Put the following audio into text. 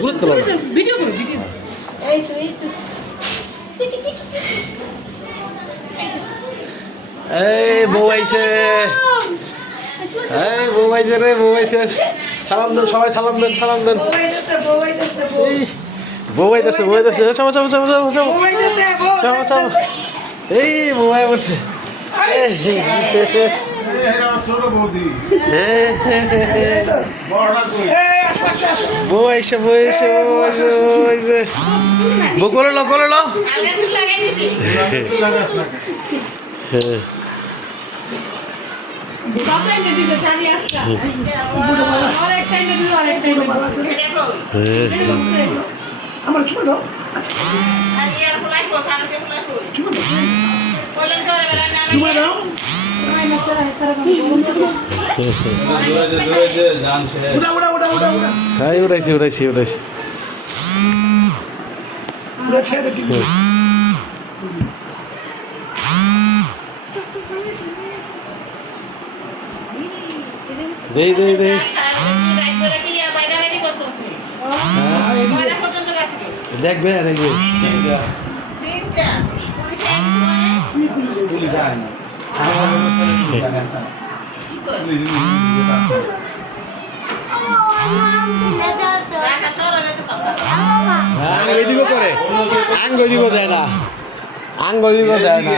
গুরুত্ব দাও না। ভিডিও করো ভিডিও এই তো এই বউ আইছে, এই বউ আইছে রে, বউ আইছে। সালাম দেন সবাই, সালাম দেন, সালাম দেন। এই বউ আইতেছে, বউ আইতেছে। চাপো চাপো চাপো চাপো চাপো চাপো চাপো। এই বউ আই বলছে। বউ আইসে, বউ আইসে, বউ আইসে, বউ আইসে। বউ কোলে লো, কোলে লো। আমার চুমা দাও চুমা দাও উড়া উড়া উড়া উড়া উড়া হ্যাঁ উঠাইছি উঠাইছি উঠাইছি। উড়া ছেড়ে দে কিন্তু দেই দেই দেই। দেখবে দেখবে আঙ্গ এদিকে করে, আঙ্গ এদিকে দেয় না, আঙ্গ এদিকে দেয় না।